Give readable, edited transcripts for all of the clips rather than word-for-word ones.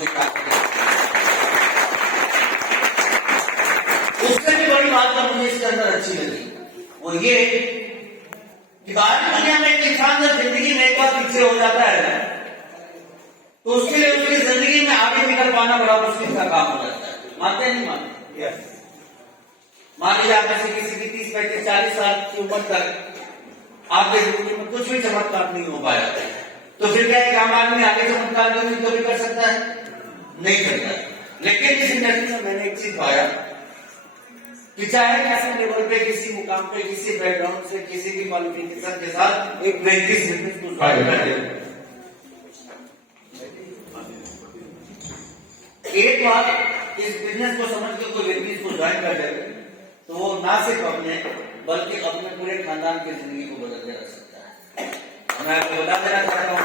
ये ताकत है। उससे भी बड़ी बात तो मुझे इसके अंदर अच्छी लगी, वो ये कि बाहरी दुनिया में एक इंसान जब जिंदगी में एक बार पीछे हो जाता है तो उसके लिए उसकी जिंदगी में आगे निकल पाना बड़ा मुश्किल का काम हो जाता है। मानते हैं नहीं मानते? मान लीजिए आप में से किसी की 30, 35, 40 साल की उम्र तक आपके जिंदगी में कुछ भी चमत्कार नहीं हो पाया, तो फिर क्या एक आम आदमी आगे चमत्कार तो भी कर सकता है? नहीं करता। लेकिन इस इंडस्ट्री में मैंने एक चीज पाया कि चाहे किसी लेवल पे, किसी मुकाम पे, किसी बैकग्राउंड से, किसी भी क्वालिफिकेशन के साथ एक व्यक्ति बिजनेस को ज्वाइन कर ले, एक बार इस बिजनेस को समझ के कोई व्यक्ति इसको ज्वाइन कर ले तो वो ना सिर्फ अपने बल्कि अपने पूरे खानदान की जिंदगी को बदल के रख सकता है। मैं आपको बता देना चाहता हूँ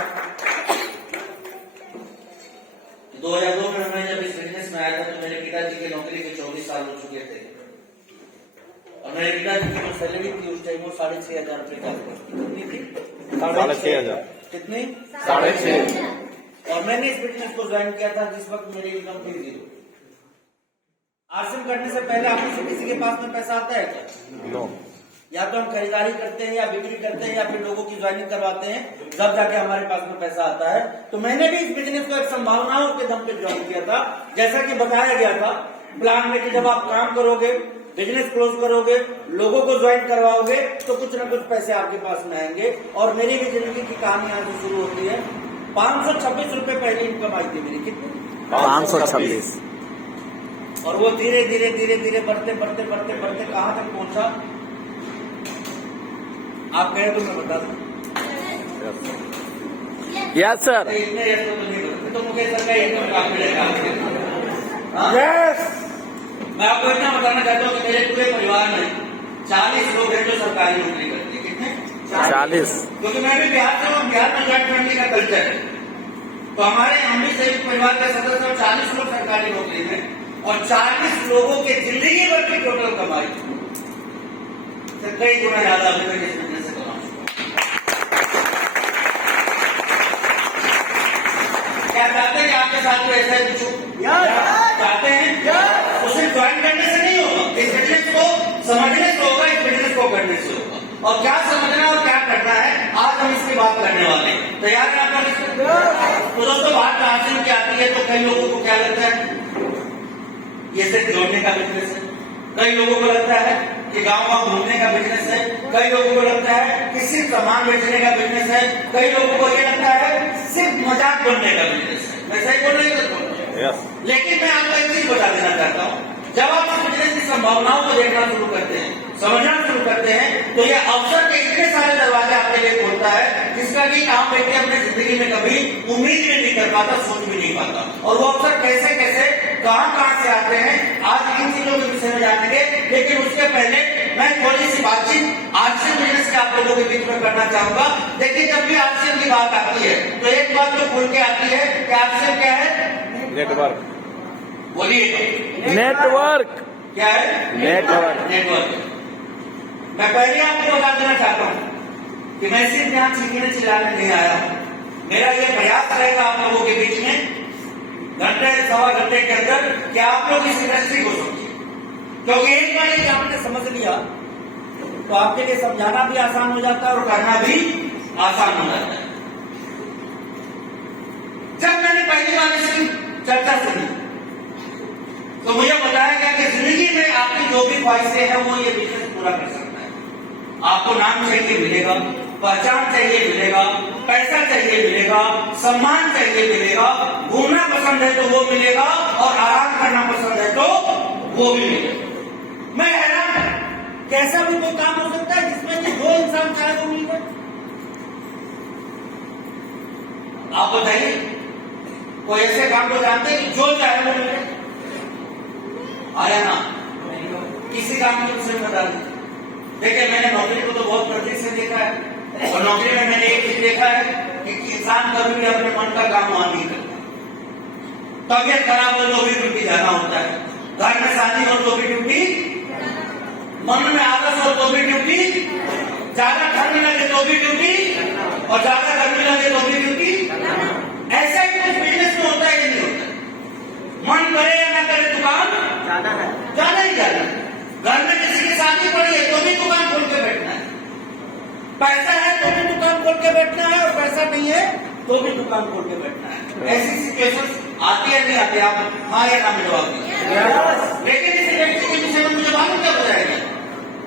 2002 में मैं जब इस बिजनेस में आया था तो मेरे पिताजी की नौकरी के 24 साल हो चुके थे और मेरे पिताजी की जो सैलरी थी उस टाइम वो 6,500 रुपए का कितनी थी? 6,500। कितनी? 6,500। और मैंने इस बिजनेस को ज्वाइन किया था जिस वक्त मेरी इनकम थी 0। आरसीएम करने से पहले आप में से किसी के पास में पैसा आता है क्या? नो। या तो हम खरीदारी करते हैं या बिक्री करते हैं या फिर लोगों की ज्वाइनिंग करवाते हैं, जब जाके हमारे पास में पैसा आता है। तो मैंने भी इस बिजनेस को एक संभावनाओं के दम पे ज्वाइन किया था, जैसा कि बताया गया था प्लान में कि जब आप काम करोगे, बिजनेस क्लोज करोगे, लोगों को ज्वाइन करवाओगे तो कुछ ना कुछ पैसे आपके पास में आएंगे। और मेरी भी जिंदगी की कहानी यहाँ से शुरू होती है। 526 रुपए पहली इनकम आई थी मेरी। कितनी? 526। और वो धीरे धीरे धीरे धीरे बढ़ते बढ़ते बढ़ते बढ़ते कहां तक पहुंचा आप कहे तो मैं बता दूं। Yes sir. इतने यस तो नहीं करते तो मुझे सर का एकदम काम मिलेगा। यस। मैं आपको इतना बताना चाहता हूँ कि मेरे पूरे परिवार में 40 लोग हैं जो सरकारी नौकरी करते हैं। कितने? 40। क्योंकि मैं भी बिहार से हूँ, बिहार में जॉइंट फैमिली का कल्चर है। तो हमारे हम भी संयुक्त परिवार के सदस्य 40 लोग सरकारी नौकरी में और 40 लोगों के जिंदगी भर की टोटल कमाई कई गुना ज्यादा अभी तक इस बिजनेस से कमा चुका। क्या चाहते हैं कि आपके साथ में ऐसा कुछ चाहते हैं? तो सिर्फ ज्वाइन करने से नहीं होगा, इस बिजनेस को समझने से होगा, इस बिजनेस को करने से होगा। और क्या समझना और क्या करना है आज हम इसकी बात करने वाले हैं। तैयार है आप? तो दोस्तों बात आसिम की आती है तो कई लोगों को क्या लगता है ये सिर्फ जोड़ने का बिजनेस है, कई लोगों को लगता है कि गांव गांव घूमने का बिजनेस है, कई लोगों को लगता है कि सिर्फ सामान बेचने का बिजनेस है, कई लोगों को ये लगता है सिर्फ मजाक बनने का बिजनेस है। मैं सही बोल रही हूँ? लेकिन मैं आपको एक चीज बता देना चाहता हूँ, जब आप इस बिजनेस की संभावनाओं को देखना शुरू करते हैं, समझना शुरू करते हैं तो ये अवसर के इतने सारे दरवाजे आपके लिए खोलता है जिसका कि आम व्यक्ति अपनी जिंदगी में कभी उम्मीद भी नहीं कर पाता, सोच भी नहीं पाता। और वो अवसर कैसे कैसे कहां से आते हैं आज इन चीजों के विषय में जानेंगे। लेकिन उसके पहले मैं थोड़ी सी बातचीत आरसीएम बिजनेस के आप लोगों के बीच में करना चाहूंगा। देखिए जब भी आरसीएम की बात आती है तो एक बात तो खुल के आती है कि आरसीएम क्या है? नेटवर्क। बोलिए। नेटवर्क क्या है? नेटवर्क। मैं पहले आपको बता देना चाहता हूं कि मैं सिर्फ यहाँ चीखने चिल्लाने नहीं आया हूं। मेरा ये प्रयास रहेगा आप लोगों के बीच में घंटे सवा घंटे के अंदर कि आप लोग इस इंडस्ट्री को समझिए, क्योंकि एक बार यदि आपने समझ लिया तो आपके लिए समझाना भी आसान हो जाता है और करना भी आसान हो जाता है। जब मैंने पहली बार इसकी चर्चा सुनी तो मुझे बताया गया कि जिंदगी में आपकी जो भी ख्वाहिशें हैं वो ये बिजनेस पूरा कर सकता है। आपको नाम चाहिए मिलेगा, पहचान चाहिए मिलेगा, पैसा चाहिए मिलेगा, सम्मान चाहिए मिलेगा, घूमना पसंद है तो वो मिलेगा और आराम करना पसंद है तो वो भी मिलेगा। मैं हैरान कैसा भी कोई काम हो सकता है जिसमें कि दो इंसान चाहे वो मिल जाए? आप बताइए कोई ऐसे काम को जानते हैं कि जो चाहे वो मिले? आया ना? किसी काम के विषय में बता दें। देखिए मैंने नौकरी को तो बहुत नजदीक से देखा है और नौकरी में मैंने एक चीज देखा है कि इंसान कभी भी अपने मन का काम वहां नहीं करता। तबियत खराब हो तो भी ड्यूटी जाना होता है, घर में शादी हो तो भी ड्यूटी, मन में आलस हो तो भी ड्यूटी, ज्यादा ठंड लगे तो भी ड्यूटी और ज्यादा गर्मी लगे तो भी ड्यूटी। ऐसा ही कुछ बिजनेस में होता है कि नहीं होता? नहीं है तो भी दुकान खोल के बैठना है। ऐसी सिचुएशन आती है नहीं आती, आप हाँ या ना में जवाब दीजिए। लेकिन इस व्यक्ति के विषय में मुझे मालूम क्या हो जाएगा